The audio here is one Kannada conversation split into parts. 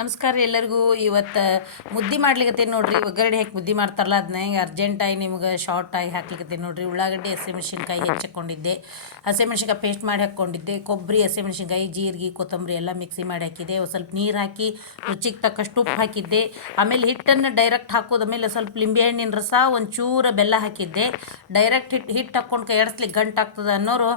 ನಮಸ್ಕಾರ ರೀ ಎಲ್ಲರಿಗೂ. ಇವತ್ತು ಮುದ್ದೆ ಮಾಡ್ಲಿಕತ್ತೀನಿ ನೋಡ್ರಿ. ಒಗ್ಗರಣೆ ಹಾಕಿ ಮುದ್ದೆ ಮಾಡ್ತಾರಲ್ಲ ಅದನ್ನ ಹಿಂಗೆ ಅರ್ಜೆಂಟಾಗಿ ನಿಮ್ಗೆ ಶಾರ್ಟಾಗಿ ಹಾಕ್ಲಿಕತ್ತೀನಿ ನೋಡ್ರಿ. ಉಳ್ಳಾಗಡ್ಡಿ ಹಸಿಮೆಣ್ಸಿನ್ಕಾಯಿ ಹೆಚ್ಚಿಕೊಂಡಿದ್ದೆ, ಹಸಿಮೆಣ್ಸಿನ್ಕಾಯಿ ಪೇಸ್ಟ್ ಮಾಡಿ ಹಾಕ್ಕೊಂಡಿದ್ದೆ, ಕೊಬ್ಬರಿ ಹಸಿಮೆಣ್ಸಿನ್ಕಾಯಿ ಜೀರಿಗೆ ಕೊತ್ತಂಬರಿ ಎಲ್ಲ ಮಿಕ್ಸಿ ಮಾಡಿ ಹಾಕಿದ್ದೆ. ಸ್ವಲ್ಪ ನೀರು ಹಾಕಿ ರುಚಿಗೆ ತಕ್ಕಷ್ಟು ಉಪ್ಪು ಹಾಕಿದ್ದೆ. ಆಮೇಲೆ ಹಿಟ್ಟನ್ನು ಡೈರೆಕ್ಟ್ ಹಾಕೋದು, ಆಮೇಲೆ ಸ್ವಲ್ಪ ಲಿಂಬೆಹಣ್ಣಿನ ರಸ ಒಂಚೂರು ಬೆಲ್ಲ ಹಾಕಿದ್ದೆ. ಡೈರೆಕ್ಟ್ ಹಿಟ್ಟು ಹಾಕ್ಕೊಂಡು ಕೈ ಆಡಿಸ್ಲಿಕ್ಕೆ ಗಂಟಾಗ್ತದೆ ಅನ್ನೋರು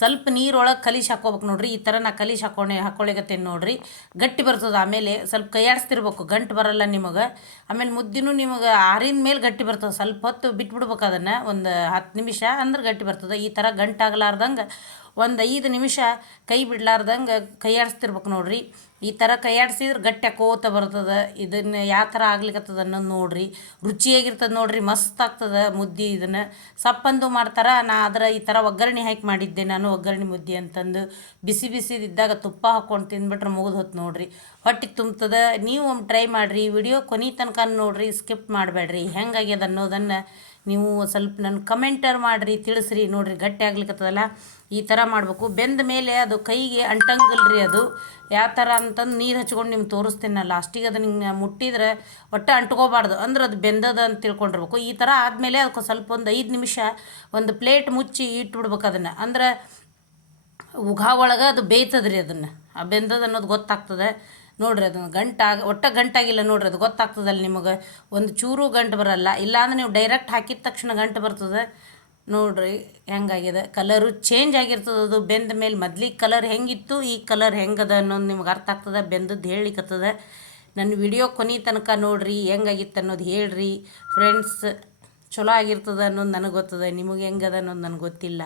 ಸ್ವಲ್ಪ ನೀರೊಳಗೆ ಕಲಿಸಿ ಹಾಕ್ಕೋಬೇಕು ನೋಡ್ರಿ. ಈ ಥರ ನಾ ಕಲಿಸಿ ಹಾಕ್ಕೊಳಿಕತ್ತೇನೆ ನೋಡ್ರಿ. ಗಟ್ಟಿ ಬರ್ತದೆ. ಆಮೇಲೆ ಸ್ವಲ್ಪ ಕೈಯಾಡಿಸ್ತಿರ್ಬೇಕು, ಗಂಟು ಬರಲ್ಲ ನಿಮಗೆ. ಆಮೇಲೆ ಮುದ್ದಿನೂ ನಿಮಗೆ ಆರಿನ ಮೇಲೆ ಗಟ್ಟಿ ಬರ್ತದೆ. ಸ್ವಲ್ಪ ಹೊತ್ತು ಬಿಟ್ಬಿಡ್ಬೇಕು ಅದನ್ನು, ಒಂದು 10 ನಿಮಿಷ ಅಂದ್ರೆ ಗಟ್ಟಿ ಬರ್ತದೆ. ಈ ಥರ ಗಂಟಾಗಲಾರ್ದಂಗೆ ಒಂದು 5 ನಿಮಿಷ ಕೈ ಬಿಡ್ಲಾರ್ದಂಗೆ ಕೈಯಾಡಿಸ್ತಿರ್ಬೇಕು ನೋಡ್ರಿ. ಈ ಥರ ಕೈಯಾಡಿಸಿದ್ರೆ ಗಟ್ಟಿ ಹಾಕೋತ ಬರ್ತದೆ. ಇದನ್ನು ಯಾವ ಥರ ಆಗ್ಲಿಕ್ಕತ್ತದ ಅನ್ನೋದು ನೋಡ್ರಿ. ರುಚಿಯಾಗಿರ್ತದೆ ನೋಡ್ರಿ, ಮಸ್ತ್ ಆಗ್ತದೆ ಮುದ್ದೆ. ಇದನ್ನು ಸಪ್ಪಂದು ಮಾಡ್ತಾರೆ. ನಾ ಈ ಥರ ಒಗ್ಗರಣೆ ಹಾಕಿ ಮಾಡಿದ್ದೆ ನಾನು, ಒಗ್ಗರಣೆ ಮುದ್ದೆ ಅಂತಂದು. ಬಿಸಿ ಬಿಸಿದಿದ್ದಾಗ ತುಪ್ಪ ಹಾಕ್ಕೊಂಡು ತಿಂದ್ಬಿಟ್ರೆ ಮುಗಿದು ಹೊತ್ತು ನೋಡ್ರಿ, ಹೊಟ್ಟೆ ತುಂಬ್ತದೆ. ನೀವು ಒಮ್ಮೆ ಟ್ರೈ ಮಾಡಿರಿ. ವಿಡಿಯೋ ಕೊನೆ ತನಕ ನೋಡ್ರಿ, ಸ್ಕಿಪ್ ಮಾಡಬೇಡ್ರಿ. ಹೆಂಗಾಗ್ಯದ ಅನ್ನೋದನ್ನು ನೀವು ಸ್ವಲ್ಪ ನನ್ನ ಕಮೆಂಟರ್ ಮಾಡಿರಿ, ತಿಳಿಸ್ರಿ. ನೋಡಿರಿ ಗಟ್ಟಿ ಆಗ್ಲಿಕ್ಕತ್ತದಲ್ಲ, ಈ ಥರ ಮಾಡಬೇಕು. ಬೆಂದ ಮೇಲೆ ಅದು ಕೈಗೆ ಅಂಟಂಗಿಲ್ರಿ. ಅದು ಯಾವ ಥರ ಅಂತಂದು ನೀರು ಹಚ್ಕೊಂಡು ನಿಮ್ಗೆ ತೋರಿಸ್ತೀನಲ್ಲ, ಲಾಸ್ಟಿಗೆ ಅದು ನಿಂಗೆ ಮುಟ್ಟಿದ್ರೆ ಒಟ್ಟು ಅಂಟ್ಕೋಬಾರ್ದು, ಅಂದ್ರೆ ಅದು ಬೆಂದದ ಅಂತ ತಿಳ್ಕೊಂಡಿರ್ಬೇಕು. ಈ ಥರ ಆದಮೇಲೆ ಅದಕ್ಕೆ ಸ್ವಲ್ಪ ಒಂದು 5 ನಿಮಿಷ ಒಂದು ಪ್ಲೇಟ್ ಮುಚ್ಚಿ ಇಟ್ಬಿಡ್ಬೇಕು ಅದನ್ನು. ಅಂದ್ರೆ ಉಘಾ ಒಳಗೆ ಅದು ಬೇಯ್ತದ್ರಿ. ಅದನ್ನು ಬೆಂದದ ಅನ್ನೋದು ಗೊತ್ತಾಗ್ತದೆ ನೋಡ್ರಿ. ಅದು ಗಂಟಾಗಿಲ್ಲ ನೋಡ್ರಿ, ಅದು ಗೊತ್ತಾಗ್ತದಲ್ಲ ನಿಮಗೆ. ಒಂದು ಚೂರು ಗಂಟು ಬರಲ್ಲ. ಇಲ್ಲಾಂದ್ರೆ ನೀವು ಡೈರೆಕ್ಟ್ ಹಾಕಿದ ತಕ್ಷಣ ಗಂಟು ಬರ್ತದೆ ನೋಡ್ರಿ. ಹೆಂಗಾಗಿದೆ ಕಲರು ಚೇಂಜ್ ಆಗಿರ್ತದೆ. ಅದು ಬೆಂದ ಮೇಲೆ ಮೊದ್ಲಿಗೆ ಕಲರ್ ಹೆಂಗಿತ್ತು, ಈ ಕಲರ್ ಹೆಂಗದ ಅನ್ನೋದು ನಿಮ್ಗೆ ಅರ್ಥ ಆಗ್ತದೆ. ಬೆಂದದ್ದು ಹೇಳಿಕತ್ತದ. ನನ್ನ ವಿಡಿಯೋ ಕೊನೆ ತನಕ ನೋಡ್ರಿ, ಹೆಂಗಾಗಿತ್ತು ಅನ್ನೋದು ಹೇಳ್ರಿ ಫ್ರೆಂಡ್ಸ್. ಚಲೋ ಆಗಿರ್ತದೆ ಅನ್ನೋದು ನನಗೆ ಗೊತ್ತದೆ, ನಿಮಗೆ ಹೆಂಗದ ಅನ್ನೋದು ನನಗೆ ಗೊತ್ತಿಲ್ಲ.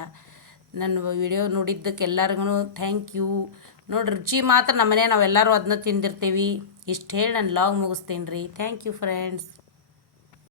ನನ್ನ ವಿಡಿಯೋ ನೋಡಿದ್ದಕ್ಕೆ ಎಲ್ಲರಿಗೂ ಥ್ಯಾಂಕ್ ಯು ನೋಡ್ರಿ. ರುಚಿ ಮಾತ್ರ ನಮ್ಮನೆ ನಾವೆಲ್ಲರೂ ಅದನ್ನ ತಿಂದಿರ್ತೀವಿ. ಇಷ್ಟು ಹೇಳಿ ನಾನು ಲಾಗ್ ಮುಗಿಸ್ತೀನಿ ರೀ. Thank you friends.